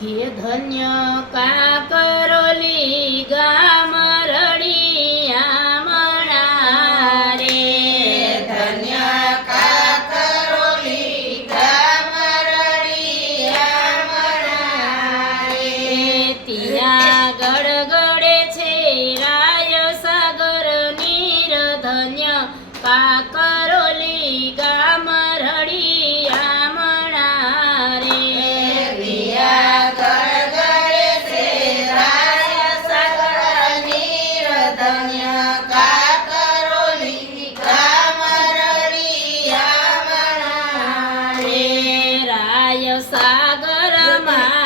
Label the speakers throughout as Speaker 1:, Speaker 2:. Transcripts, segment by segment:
Speaker 1: ઘે ધન્ય
Speaker 2: કા
Speaker 1: કરોલી? સાગરમાં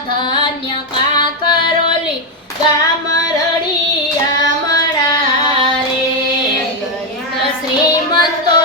Speaker 1: ધન્ય કાકરોલી ગામ
Speaker 2: રળિયા
Speaker 1: મણા શ્રીમંતો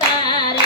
Speaker 2: ತಾರ